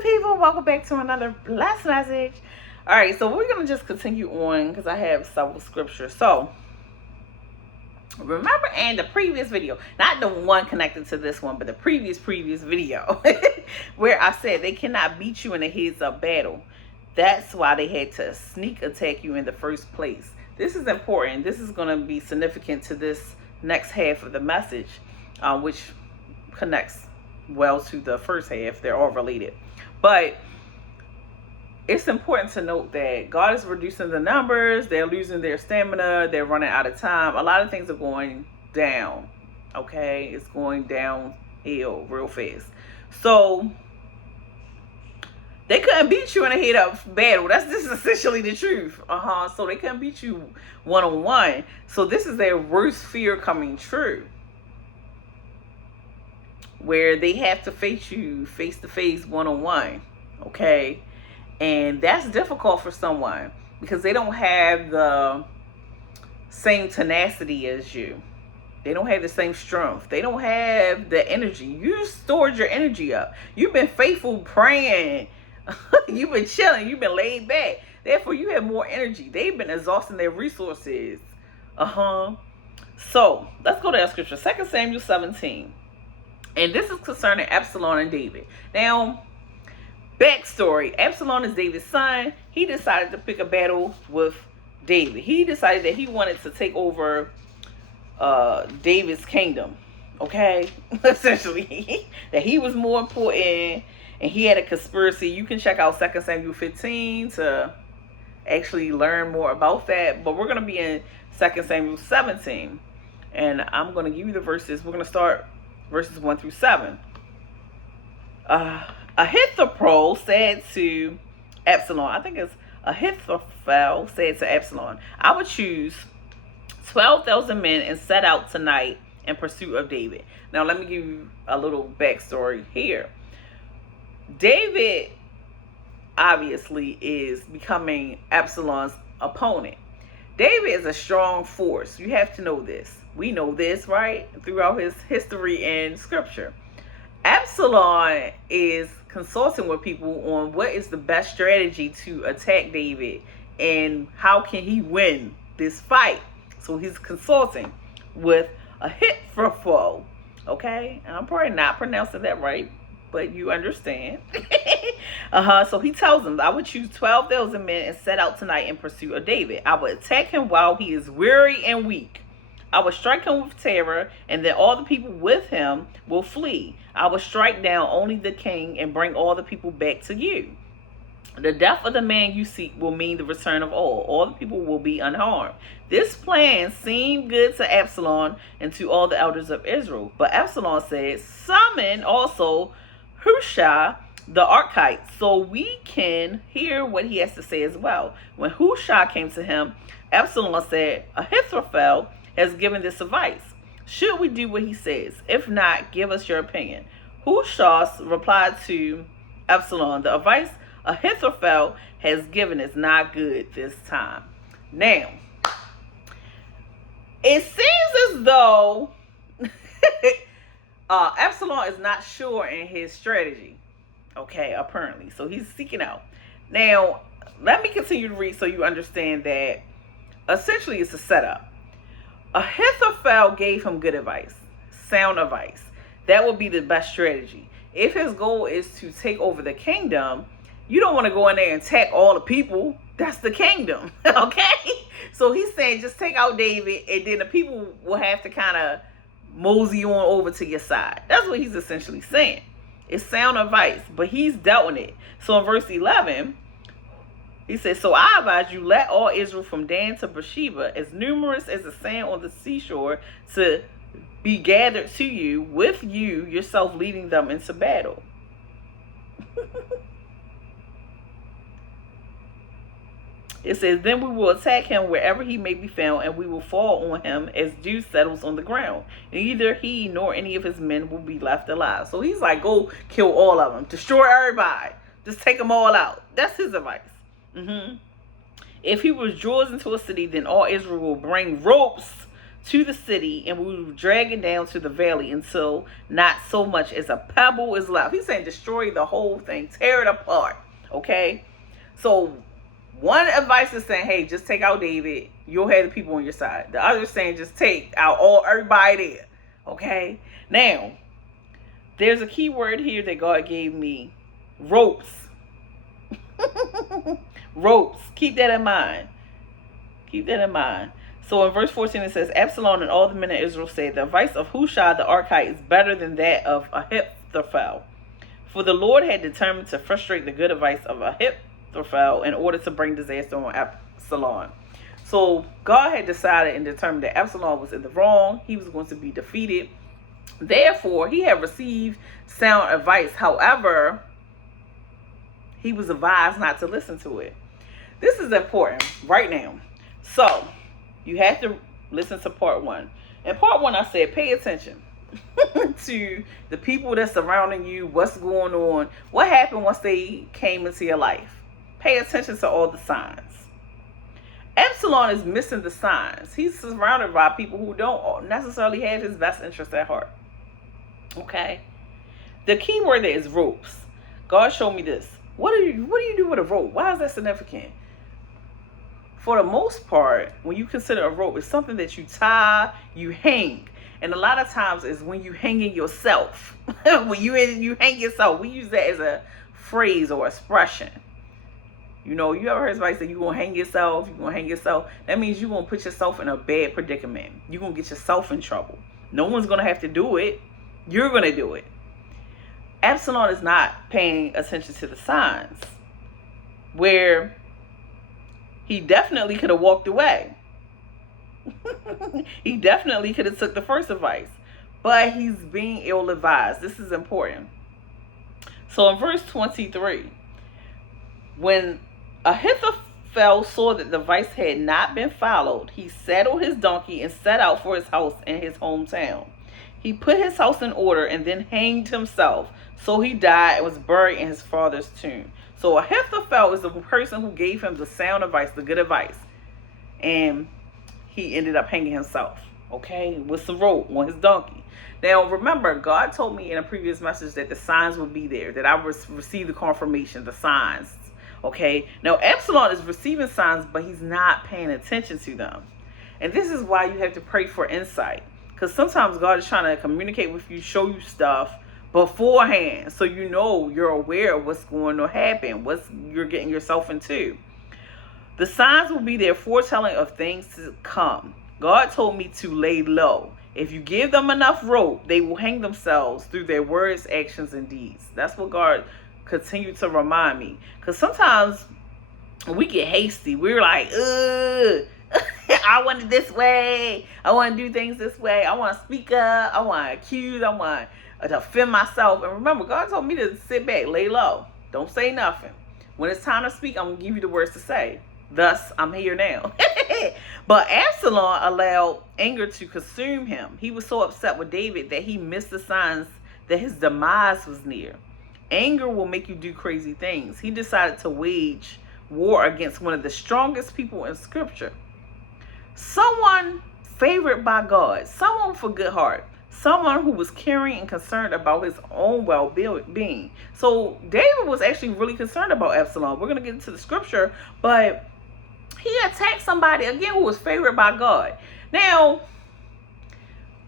good people? Welcome back to another blessed message. All right, so we're going to just continue on because I have several scriptures. So remember in the previous video, not the one connected to this one, but the previous video where I said they cannot beat you in a heads-up battle. That's why they had to sneak attack you in the first place. This is important. This is going to be significant to this next half of the message, which connects well to the first half. They're all related. But it's important to note that God is reducing the numbers. They're losing their stamina. They're running out of time. A lot of things are going down. Okay? It's going downhill real fast. So they couldn't beat you in a head-up battle. This is essentially the truth. So they couldn't beat you one-on-one. So this is their worst fear coming true, where they have to face you face-to-face, one-on-one. Okay? And that's difficult for someone because they don't have the same tenacity as you. They don't have the same strength. They don't have the energy. You stored your energy up. You've been faithful praying. You've been chilling. You've been laid back. Therefore, you have more energy. They've been exhausting their resources. So, let's go to that scripture. 2 Samuel 17. And this is concerning Absalom and David. Now, backstory. Absalom is David's son. He decided to pick a battle with David. He decided that he wanted to take over David's kingdom. Okay? Essentially. That he was more important. And he had a conspiracy. You can check out 2 Samuel 15 to actually learn more about that. But we're going to be in 2 Samuel 17. And I'm going to give you the verses. We're going to start verses 1 through 7. Ahithophel said to Absalom, I think it's Ahithophel said to Absalom, I would choose 12,000 men and set out tonight in pursuit of David. Now, let me give you a little backstory here. David obviously is becoming Absalom's opponent. David is a strong force. You have to know this. We know this, right? Throughout his history and scripture. Absalom is consulting with people on what is the best strategy to attack David and how can he win this fight. So he's consulting with Ahithophel. Okay? And I'm probably not pronouncing that right, but you understand. So he tells them, I would choose 12,000 men and set out tonight in pursuit of David. I would attack him while he is weary and weak. I will strike him with terror, and then all the people with him will flee. I will strike down only the king and bring all the people back to you. The death of the man you seek will mean the return of all. All the people will be unharmed. This plan seemed good to Absalom and to all the elders of Israel. But Absalom said, summon also Hushai the Archite, so we can hear what he has to say as well. When Hushai came to him, Absalom said, Ahithophel has given this advice. Should we do what he says? If not, give us your opinion. Hushai replied to Absalom, the advice Ahithophel has given is not good this time. Now, it seems as though Absalom is not sure in his strategy. Okay, apparently. So he's seeking out. Now, let me continue to read so you understand that essentially it's a setup. Ahithophel gave him good advice, sound advice. That would be the best strategy. If his goal is to take over the kingdom, you don't want to go in there and attack all the people. That's the kingdom, okay? So he's saying just take out David, and then the people will have to kind of mosey on over to your side. That's what he's essentially saying. It's sound advice, but he's dealt with it. So in verse 11, he says, so I advise you, let all Israel from Dan to Beersheba, as numerous as the sand on the seashore, to be gathered to you, with you yourself leading them into battle. It says, then we will attack him wherever he may be found, and we will fall on him as dew settles on the ground. Neither he nor any of his men will be left alive. So he's like, go kill all of them. Destroy everybody. Just take them all out. That's his advice. If he withdraws into a city, then all Israel will bring ropes to the city, and we will drag it down to the valley until not so much as a pebble is left. He's saying destroy the whole thing, tear it apart. Okay? So one advice is saying, hey, just take out David. You'll have the people on your side. The other is saying just take out everybody there. Okay? Now, there's a key word here that God gave me. Ropes. Ropes. Keep that in mind. Keep that in mind. So in verse 14 it says, Absalom and all the men of Israel said, the advice of Hushai the Archite is better than that of Ahithophel. For the Lord had determined to frustrate the good advice of Ahithophel in order to bring disaster on Absalom. So God had decided and determined that Absalom was in the wrong. He was going to be defeated. Therefore, he had received sound advice. However, he was advised not to listen to it. This is important right now. So, you have to listen to part one. In part one, I said, pay attention to the people that's surrounding you, what's going on, what happened once they came into your life. Pay attention to all the signs. Absalom is missing the signs. He's surrounded by people who don't necessarily have his best interest at heart. Okay? The key word there is ropes. God showed me this. What do you do with a rope? Why is that significant? For the most part, when you consider a rope, it's something that you tie, you hang. And a lot of times is when you hanging yourself. When you hang yourself. We use that as a phrase or expression. You know, you ever heard somebody say you're going to hang yourself, you're going to hang yourself? That means you're going to put yourself in a bad predicament. You're going to get yourself in trouble. No one's going to have to do it. You're going to do it. Absalom is not paying attention to the signs, where he definitely could have walked away. He definitely could have took the first advice, but he's being ill-advised. This is important. So in verse 23, when Ahithophel saw that the advice had not been followed, he saddled his donkey and set out for his house in his hometown. He put his house in order and then hanged himself. So he died and was buried in his father's tomb. So Ahithophel is the person who gave him the sound advice, the good advice. And he ended up hanging himself, okay, with some rope on his donkey. Now, remember, God told me in a previous message that the signs would be there, that I would receive the confirmation, the signs, okay? Now, Absalom is receiving signs, but he's not paying attention to them. And this is why you have to pray for insight. Because sometimes God is trying to communicate with you, show you stuff beforehand, so you know, you're aware of what's going to happen, what you're getting yourself into. The signs will be there, foretelling of things to come. God told me to lay low. If you give them enough rope, they will hang themselves through their words, actions, and deeds. That's what God continued to remind me. Because sometimes we get hasty. We're like, I want it this way. I want to do things this way. I want to speak up. I want to accuse. I want to defend myself. And remember, God told me to sit back, lay low. Don't say nothing. When it's time to speak, I'm going to give you the words to say. Thus, I'm here now. But Absalom allowed anger to consume him. He was so upset with David that he missed the signs that his demise was near. Anger will make you do crazy things. He decided to wage war against one of the strongest people in Scripture. Someone favored by God. Someone for good heart. Someone who was caring and concerned about his own well-being. So David was actually really concerned about Absalom. We're going to get into the scripture, but he attacked somebody, again, who was favored by God. Now,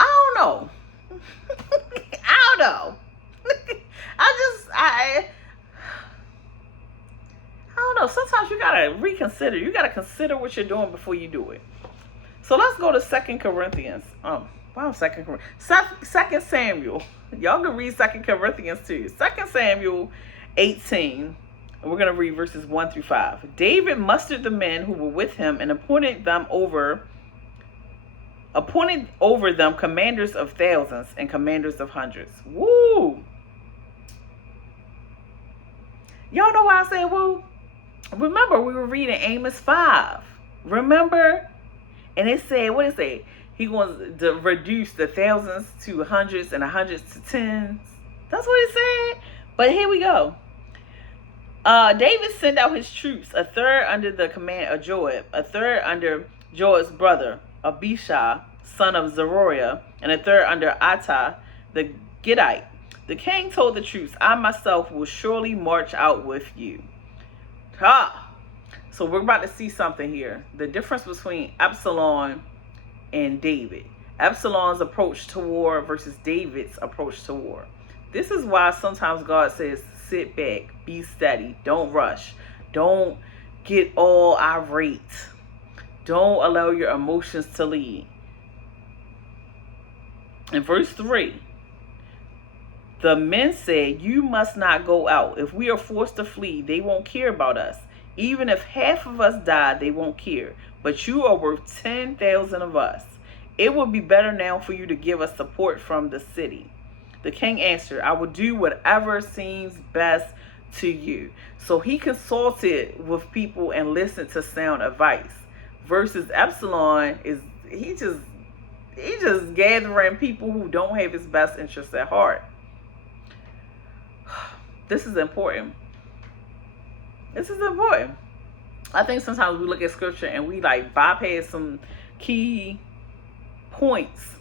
I don't know. I don't know. I don't know. Sometimes you got to reconsider. You got to consider what you're doing before you do it. So let's go to 2 Corinthians. Wow, 2 Samuel. Y'all can read 2 Corinthians too. 2 Samuel 18. And we're going to read verses 1 through 5. David mustered the men who were with him and appointed over them commanders of thousands and commanders of hundreds. Woo! Y'all know why I said woo? Remember, we were reading Amos 5. Remember? And it said, what did it say? He wants to reduce the thousands to hundreds and the hundreds to tens. That's what it said. But here we go. David sent out his troops, a third under the command of Joab, a third under Joab's brother, Abishai, son of Zeruiah, and a third under Attai the Gittite. The king told the troops, I myself will surely march out with you. Ha! So we're about to see something here. The difference between Absalom and David. Absalom's approach to war versus David's approach to war. This is why sometimes God says, sit back, be steady, don't rush, don't get all irate, don't allow your emotions to lead. In verse 3, the men said, you must not go out. If we are forced to flee, they won't care about us. Even if half of us die, they won't care. But you are worth 10,000 of us. It would be better now for you to give us support from the city. The king answered, I will do whatever seems best to you. So he consulted with people and listened to sound advice. Versus Absalom is he just gathering people who don't have his best interests at heart. This is important. This is important. I think sometimes we look at scripture and we bypass some key points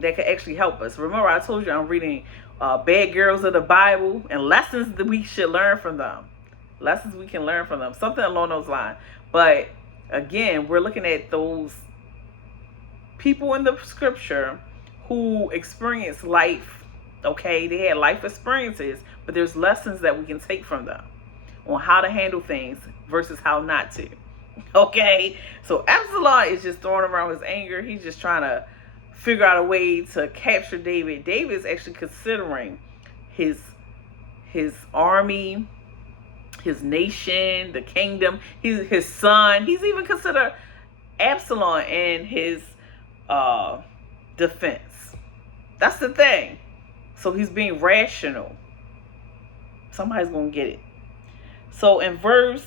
that could actually help us. Remember, I told you I'm reading Bad Girls of the Bible and lessons that we should learn from them. Lessons we can learn from them. Something along those lines. But again, we're looking at those people in the scripture who experienced life. Okay, they had life experiences, but there's lessons that we can take from them on how to handle things versus how not to. Okay, so Absalom is just throwing around his anger. He's just trying to figure out a way to capture David. David's actually considering his army, his nation, the kingdom, his son. He's even considered Absalom in his defense. That's the thing. So he's being rational. Somebody's going to get it. So in verse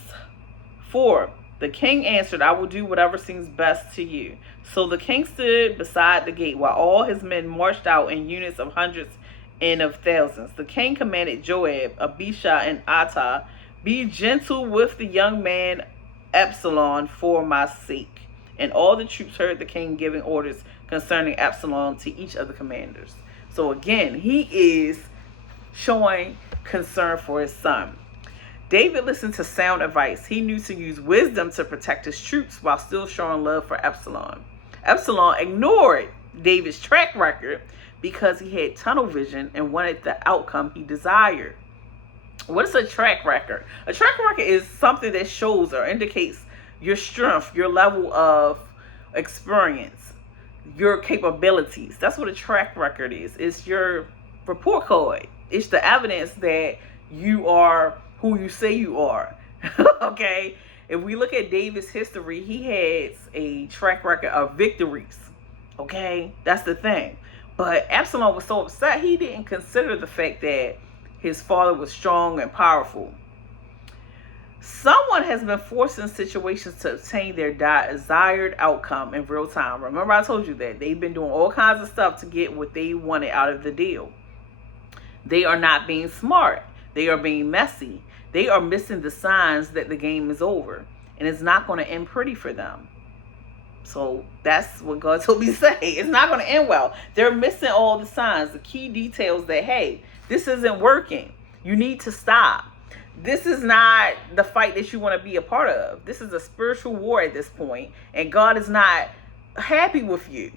4, the king answered, I will do whatever seems best to you. So the king stood beside the gate while all his men marched out in units of hundreds and of thousands. The king commanded Joab, Abishai, and Attai, be gentle with the young man Absalom for my sake. And all the troops heard the king giving orders concerning Absalom to each of the commanders. So again, he is showing concern for his son. David listened to sound advice. He knew to use wisdom to protect his troops while still showing love for Absalom. Absalom ignored David's track record because he had tunnel vision and wanted the outcome he desired. What is a track record? A track record is something that shows or indicates your strength, your level of experience, your capabilities. That's what a track record is. It's your report card. It's the evidence that you are who you say you are. Okay? If we look at David's history, he has a track record of victories. Okay? That's the thing. But Absalom was so upset, he didn't consider the fact that his father was strong and powerful. Someone has been forced in situations to obtain their desired outcome in real time. Remember, I told you that they've been doing all kinds of stuff to get what they wanted out of the deal. They are not being smart. They are being messy. They are missing the signs that the game is over. And it's not going to end pretty for them. So that's what God told me to say. It's not going to end well. They're missing all the signs, the key details that, hey, this isn't working. You need to stop. This is not the fight that you want to be a part of. This is a spiritual war at this point. And God is not happy with you.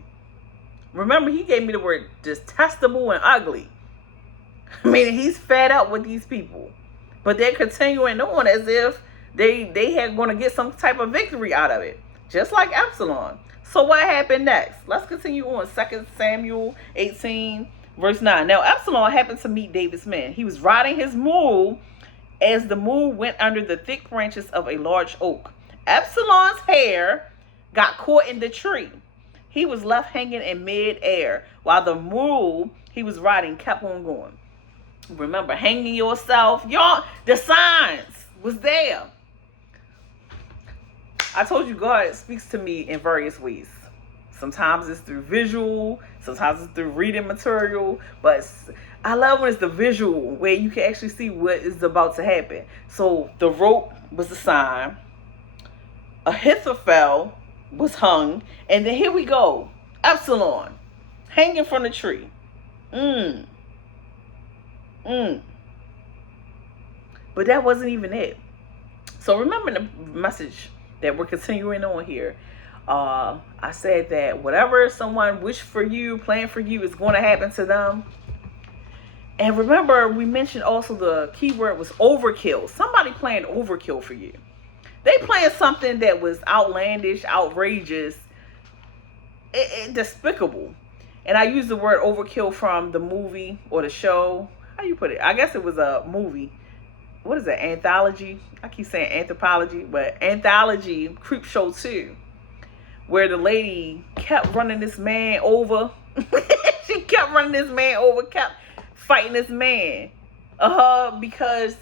Remember, he gave me the word detestable and ugly. Meaning he's fed up with these people. But they're continuing on as if they had going to get some type of victory out of it. Just like Absalom. So what happened next? Let's continue on. 2 Samuel 18, verse 9. Now Absalom happened to meet David's men. He was riding his mule as the mule went under the thick branches of a large oak. Absalom's hair got caught in the tree. He was left hanging in mid-air while the mule he was riding kept on going. Remember, hanging yourself. Y'all, the signs was there. I told you God speaks to me in various ways. Sometimes it's through visual. Sometimes it's through reading material. But I love when it's the visual, where you can actually see what is about to happen. So the rope was the sign. Ahithophel was hung. And then here we go. Absalom, hanging from the tree. Mm, mm. But that wasn't even it. So remember the message that we're continuing on here. I said that whatever someone wished for you, planned for you, is going to happen to them. And remember, we mentioned also the keyword was overkill. Somebody planned overkill for you. They planned something that was outlandish, outrageous, despicable. And I use the word overkill from the movie or the show. How you put it? I guess it was a movie. What is it? Anthology? I keep saying anthropology, but Anthology Creep Show 2, where the lady kept running this man over. She kept running this man over, kept fighting this man. Because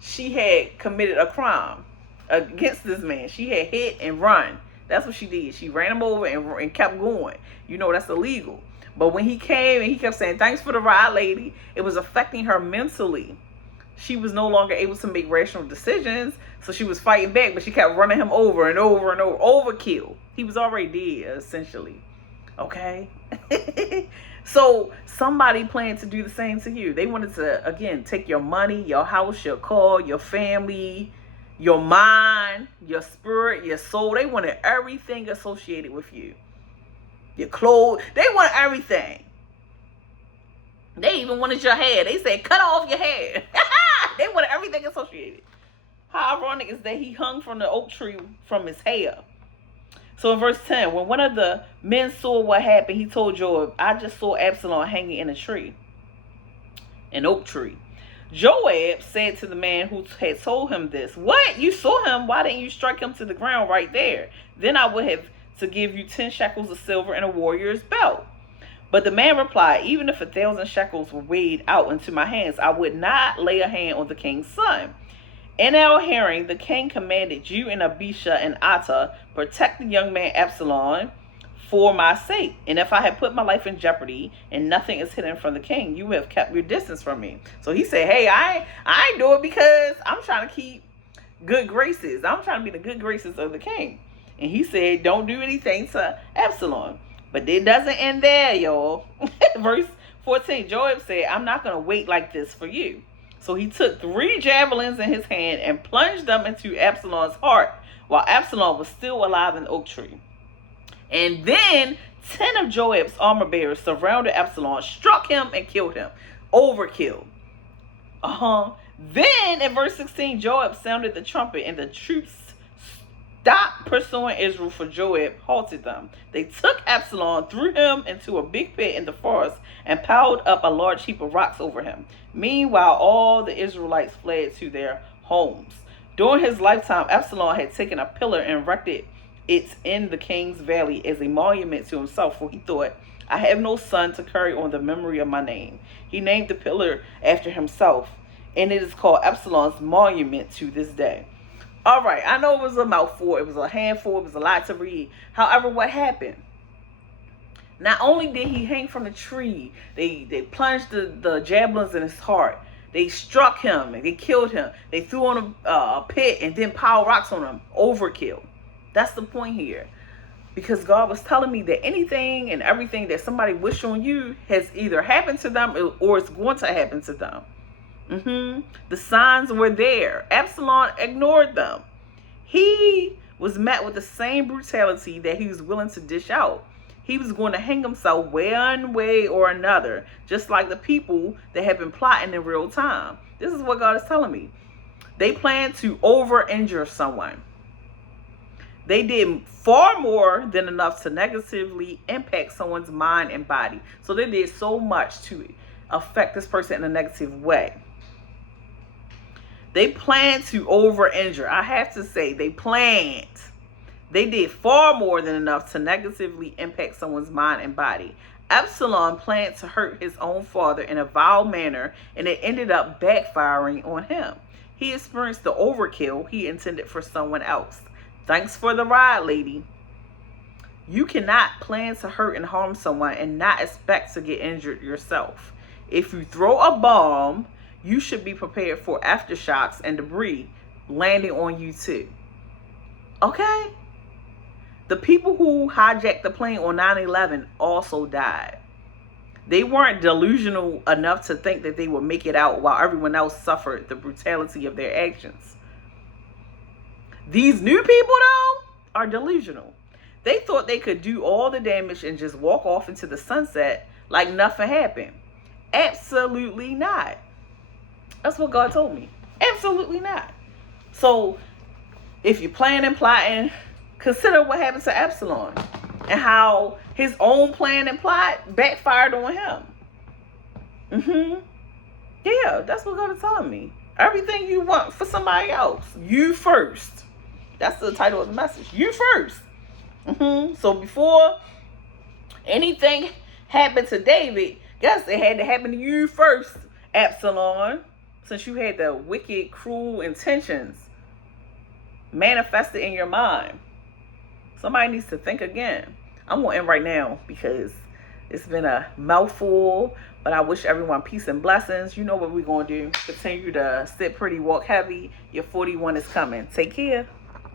she had committed a crime against this man. She had hit and run. That's what she did. She ran him over and kept going. You know, that's illegal. But when he came and he kept saying, "Thanks for the ride, lady," it was affecting her mentally. She was no longer able to make rational decisions, so she was fighting back, but she kept running him over and over and over. Overkill. He was already dead, essentially. Okay? So somebody planned to do the same to you. They wanted to, again, take your money, your house, your car, your family, your mind, your spirit, your soul. They wanted everything associated with you. Your clothes. They wanted everything. They even wanted your hair. They said, cut off your hair. They wanted everything associated. How ironic is that he hung from the oak tree from his hair. So in verse 10, when one of the men saw what happened, he told Joab, "I just saw Absalom hanging in a tree, an oak tree." Joab said to the man who had told him this, "What? You saw him? Why didn't you strike him to the ground right there? Then I would have to give you 10 shekels of silver and a warrior's belt." But the man replied, "Even if 1,000 shekels were weighed out into my hands, I would not lay a hand on the king's son." In our hearing, the king commanded you and Abishai and Atta, protect the young man Absalom for my sake. And if I had put my life in jeopardy and nothing is hidden from the king, you have kept your distance from me. So he said, hey, I ain't do it because I'm trying to keep good graces. I'm trying to be the good graces of the king. And he said, don't do anything to Absalom. But it doesn't end there, y'all. Verse 14, Joab said, I'm not going to wait like this for you. So he took 3 javelins in his hand and plunged them into Absalom's heart while Absalom was still alive in the oak tree. And then 10 of Joab's armor bearers surrounded Absalom, struck him, and killed him. Overkill. Then in verse 16, Joab sounded the trumpet and the troops stopped pursuing Israel, for Joab halted them. They took Absalom, threw him into a big pit in the forest, and piled up a large heap of rocks over him. Meanwhile, all the Israelites fled to their homes. During his lifetime, Absalom had taken a pillar and erected it in the king's valley as a monument to himself, for he thought, I have no son to carry on the memory of my name. He named the pillar after himself, and it is called Absalom's monument to this day. All right, I know it was a mouthful, it was a handful, it was a lot to read. However, what happened? Not only did he hang from the tree, they plunged the javelins in his heart. They struck him and they killed him. They threw on a pit and then piled rocks on him. Overkill. That's the point here. Because God was telling me that anything and everything that somebody wished on you has either happened to them or it's going to happen to them. The signs were there. Absalom ignored them. He was met with the same brutality that he was willing to dish out. He was going to hang himself one way or another, just like the people that have been plotting in real time. This is what God is telling me. They plan to over-injure someone. They did far more than enough to negatively impact someone's mind and body. So they did so much to affect this person in a negative way. They planned to over-injure. I have to say, they planned. They did far more than enough to negatively impact someone's mind and body. Absalom planned to hurt his own father in a vile manner, and it ended up backfiring on him. He experienced the overkill he intended for someone else. Thanks for the ride, lady. You cannot plan to hurt and harm someone and not expect to get injured yourself. If you throw a bomb, you should be prepared for aftershocks and debris landing on you too. Okay? The people who hijacked the plane on 9/11 also died. They weren't delusional enough to think that they would make it out while everyone else suffered the brutality of their actions. These new people, though, are delusional. They thought they could do all the damage and just walk off into the sunset like nothing happened. Absolutely not. That's what God told me. Absolutely not. So, if you're planning and plotting, consider what happened to Absalom and how his own plan and plot backfired on him. Yeah, that's what God is telling me. Everything you want for somebody else, you first. That's the title of the message. You first. So before anything happened to David, guess it had to happen to you first, Absalom, since you had the wicked, cruel intentions manifested in your mind. Somebody needs to think again. I'm going to end right now because it's been a mouthful, but I wish everyone peace and blessings. You know what we're going to do. Continue to sit pretty, walk heavy. Your 41 is coming. Take care.